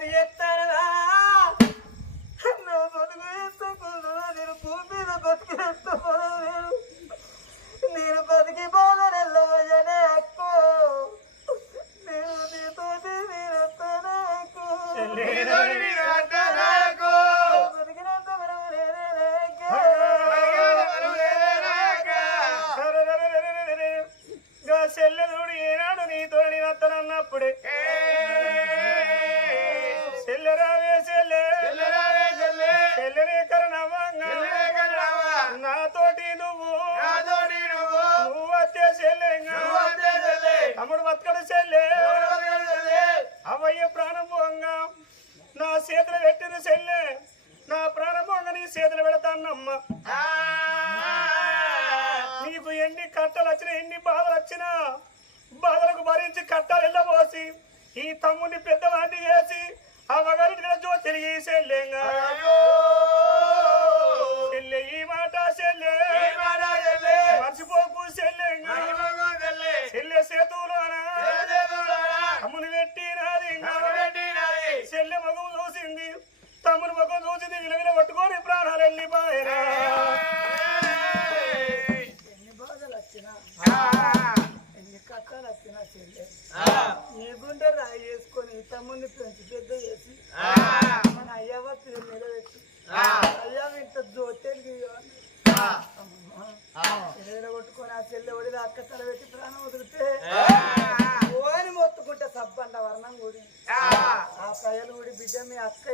నన్ను చేస్తానవా నా బతుకు ఎత్తకుండా నేను భూమి మీద బతికి ఎత్తపడలేదు నేను బతికి బాధనెల్లవజనే అక్క నేను నీతోటి నేనెత్తానే అక్క బతికినంత వరకు నేనే అక్క చెల్లెలుడు ఏనాడు నీతో నేను అత్తనన్నప్పుడే తమ్ముడు బతకడు చెల్లె. అవయ్య ప్రాణం పోంగా. నా చేతులు పెట్టిన చెల్లె. నా ప్రాణం పోంగా నీ చేతులు పెడతానమ్మ. నీకు ఎన్ని కట్టలు వచ్చినా ఎన్ని బాధలు వచ్చినా బాధలకు భరించి కట్టాలు వెళ్ళబోసి ఈ తమ్ముడిని పెద్దవాడిని చేసి అమ్మగారి జో తిరిగి చెల్లెంగా తమ్ముడు ముఖం చూసింది విలువిన పట్టుకొని ప్రాణాలు వెళ్ళిపోయారా నీకుంటే రాయి చేసుకొని తమ్ముని పెంచి పెద్ద చేసి మన అయ్యవ పేరు మీద పెట్టి అయ్యవ ఇంత జోతేలు కొట్టుకొని ఆ చెల్లె ఒడిలో అక్క తల పెట్టి ప్రాణం వదిలితే ఓని మొత్తుకుంటే సబ్బండ వర్ణం గుడి ఆ. కయ్యలు గుడి బిడ్డ మీ అక్క